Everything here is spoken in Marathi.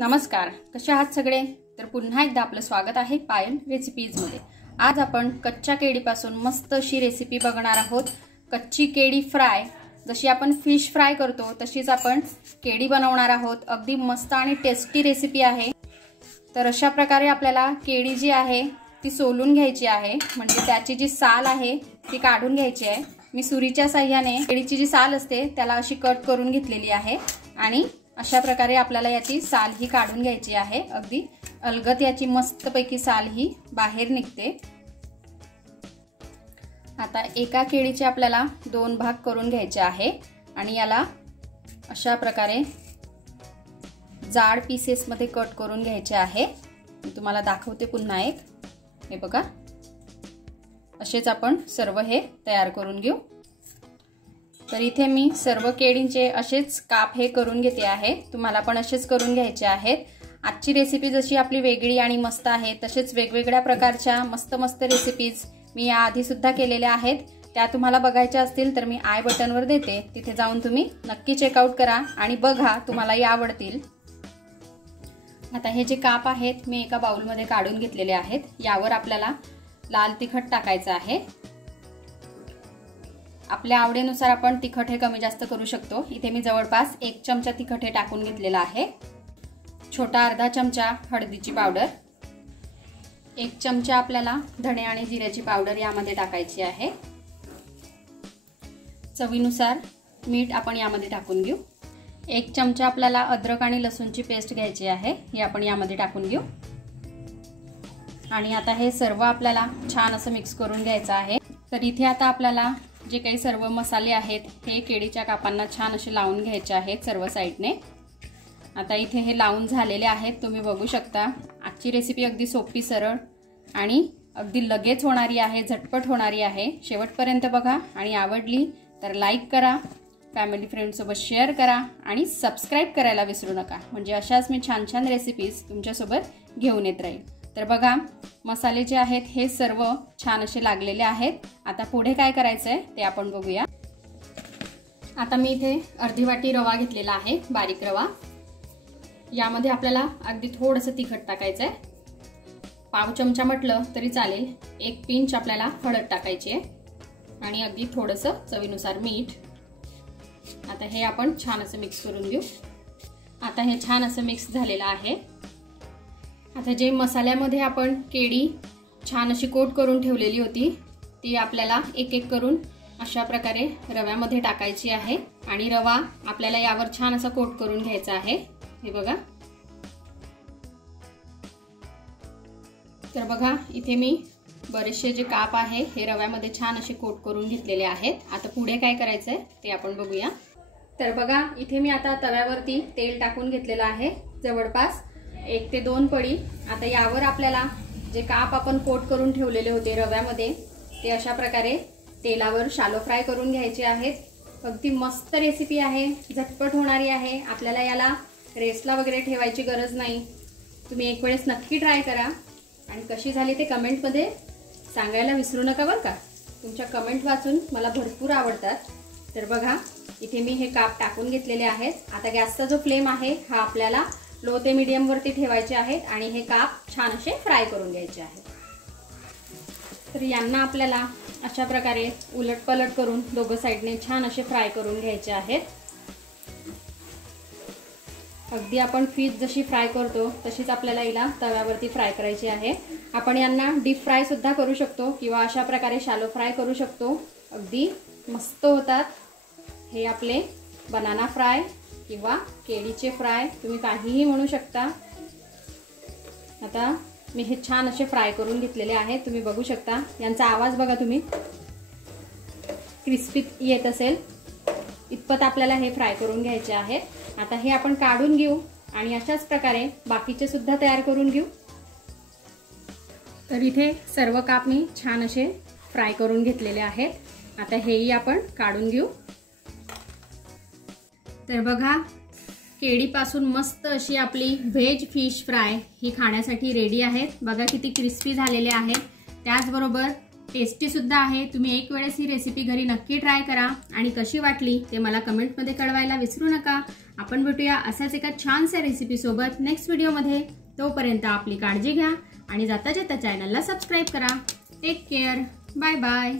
नमस्कार, कसे आहात सगळे? तर पुन्हा एकदा आपलं स्वागत आहे पायल रेसिपीज मध्ये। आज आपण कच्च्या केळीपासून मस्त अशी रेसिपी बघणार आहोत। कच्ची केळी फ्राय, जशी आपण फिश फ्राय करतो तशीच आपण केळी बनवणार आहोत। अगदी मस्त आणि टेस्टी रेसिपी आहे। तर अशा प्रकारे आपल्याला केळी जी आहे ती सोलून घ्यायची आहे, म्हणजे त्याची जी साल आहे ती काढून घ्यायची आहे। मी सुरीच्या साहाय्याने केळीची जी साल असते त्याला अशी कट करून घेतलेली आहे आणि अशा प्रकारे आपल्याला याची साल ही काढून घ्यायची आहे। अगदी अलगद याची मस्तपैकी साल ही बाहेर निघते। आता एका केळीचे आपल्याला दोन भाग करून घ्यायचे आहे आणि याला अशा प्रकारे जाड पीसेस मध्ये कट करून घ्यायचे आहे। मी तुम्हाला दाखवते पुन्हा एक, हे बघा, असेच आपण सर्व हे तयार करून घेऊ। तर इथे मी सर्व केळींचे असेच काप हे करून घेते आहे। तुम्हाला पण असेच करून घ्यायचे आहेत। आजची रेसिपी जशी आपली वेगळी आणि मस्त आहे, तसेच वेगवेगळ्या प्रकारच्या मस्त मस्त रेसिपीज मी याआधी सुद्धा केलेल्या आहेत। त्या तुम्हाला बघायच्या असतील तर मी आय बटनवर देते, तिथे जाऊन तुम्ही नक्की चेकआउट करा आणि बघा, तुम्हालाही आवडतील। आता हे जे काप आहेत मी एका बाउलमध्ये काढून घेतलेले आहेत। यावर आपल्याला लाल तिखट टाकायचं आहे। आपल्या आवडीनुसार आपण तिखट हे कमी जास्त करू शकतो। इथे मी जवळपास 1 चमचा तिखट हे टाकून घेतलेला आहे। छोटा अर्धा चमचा हळदीची पावडर, 1 चमचा आपल्याला धणे आणि जिऱ्याची पावडर यामध्ये टाकायची आहे। चवीनुसार मीठ आपण यामध्ये टाकून घेऊ। 1 चमचा आपल्याला अद्रक आणि लसूणची पेस्ट घ्यायची आहे, हे आपण यामध्ये टाकून घेऊ। आणि आता हे सर्व आपल्याला छान असं मिक्स करून घ्यायचं आहे। तर इथे आता आपल्याला जे काही सर्व मसाले आहेत हे केळीच्या कापांना छान असे लावून घ्यायचे आहेत सर्व साइडने। आता इथे हे लावून झालेले आहेत, तुम्ही बघू शकता। आजची रेसिपी अगदी सोपी, सरळ आणि अगदी लगेच होणारी आहे, झटपट होणारी आहे। शेवटपर्यंत बघा आणि आवडली तर लाईक करा, फॅमिली फ्रेंड सोबत शेअर करा आणि सबस्क्राइब करायला विसरू नका, म्हणजे अशाच मी छान छान रेसिपीज तुमच्यासोबत घेऊन येत राहील। तर बघा, मसाले जे आहेत हे सर्व छान असे लागलेले आहेत। आता पुढे काय करायचंय ते आपण बघूया। आता मी इथे अर्धी वाटी रवा घेतलेला आहे, बारीक रवा। यामध्ये आपल्याला अगदी थोडंसं तिखट टाकायचंय, पाव चमचा म्हटलं तरी चालेल। 1 पिंच आपल्याला हळद टाकायची आहे आणि अगदी थोडंसं चवीनुसार मीठ। आता हे आपण छान असं मिक्स करून घेऊ। आता हे छान असं मिक्स झालेलं आहे। आता जे मसाल्यामध्ये आपण केळी छान अशी कोट करून ठेवलेली होती ती आपल्याला एक एक करून अशा प्रकारे रव्यामध्ये टाकायची आहे आणि रवा आपल्याला यावर छान असा कोट करून घ्यायचा आहे, हे बघा। तर बघा, इथे मी बरेचसे जे काप आहे हे रव्यामध्ये छान असे कोट करून घेतलेले आहेत। आता पुढे काय करायचंय ते आपण बघूया। तर बघा, इथे मी आता तव्यावरती तेल टाकून घेतलेलं आहे, जवळपास 1 ते 2 पडी। आता यावर आपल्याला जे काप आपण कोट करून ठेवलेले होते रव्यामध्ये ते अशा प्रकारे तेलावर शालो फ्राय करून घ्यायचे आहेत। अगदी मस्त रेसिपी आहे, झटपट होणारी आहे। आपल्याला याला रेस्टला वगैरे ठेवायची गरज नाही। तुम्ही एक वेळेस नक्की ट्राय करा आणि कशी झाली ते कमेंटमध्ये सांगायला विसरू नका बरं का। तुमच्या कमेंट वाचून मला भरपूर आवडतात। तर बघा, इथे मी हे काप टाकून घेतलेले आहेत। आता गॅसचा जो फ्लेम आहे हा आपल्याला लो ते मीडियम वरती ठेवायचे आहेत आणि हे काप छान असे फ्राय करून घ्यायचे आहेत। तर यांना आपल्याला अशा प्रकारे उलटपलट करून दोघं साइडने छान असे फ्राय करून घ्यायचे आहेत। अगदी आपण फिश जशी फ्राय करतो तशीच आपल्याला हिला तव्यावरती फ्राय करायची आहे। आपण यांना डीप फ्राय सुद्धा करू शकतो किंवा अशा प्रकारे शालो फ्राय करू शकतो, अगदी मस्त होतात। हे आपले बनाना फ्राय किंवा केळीचे फ्राय, तुम्ही काहीही म्हणू शकता। आता मी हे छान असे फ्राय करून घेतलेले आहेत, तुम्ही बघू शकता। यांचा आवाज बघा तुम्ही, क्रिस्पी येत असेल इतपत आपल्याला हे फ्राय करून घ्यायचे आहेत। आता हे आपण काढून घेऊ आणि अशाच प्रकारे बाकीचे सुद्धा तयार करून घेऊ। तर इथे सर्व काप मी छान असे फ्राय करून घेतलेले आहेत। आता हेही आपण काढून घेऊ। तर बघा, केळीपासून मस्त अशी आपली व्हेज फिश फ्राय ही खाण्यासाठी रेडी आहे। बघा किती क्रिस्पी झालेले आहेत, त्याचबरोबर टेस्टी सुद्धा आहे। तुम्ही एक वेळेस ही रेसिपी घरी नक्की ट्राय करा आणि कशी वाटली ते मला कमेंटमध्ये कळवायला विसरू नका। आपण भेटूया अशाच एका छानशा रेसिपी सोबत नेक्स्ट व्हिडिओमध्ये। तोपर्यंत आपली काळजी घ्या आणि जाता जाता चॅनलला सबस्क्राइब करा। Take care, bye bye.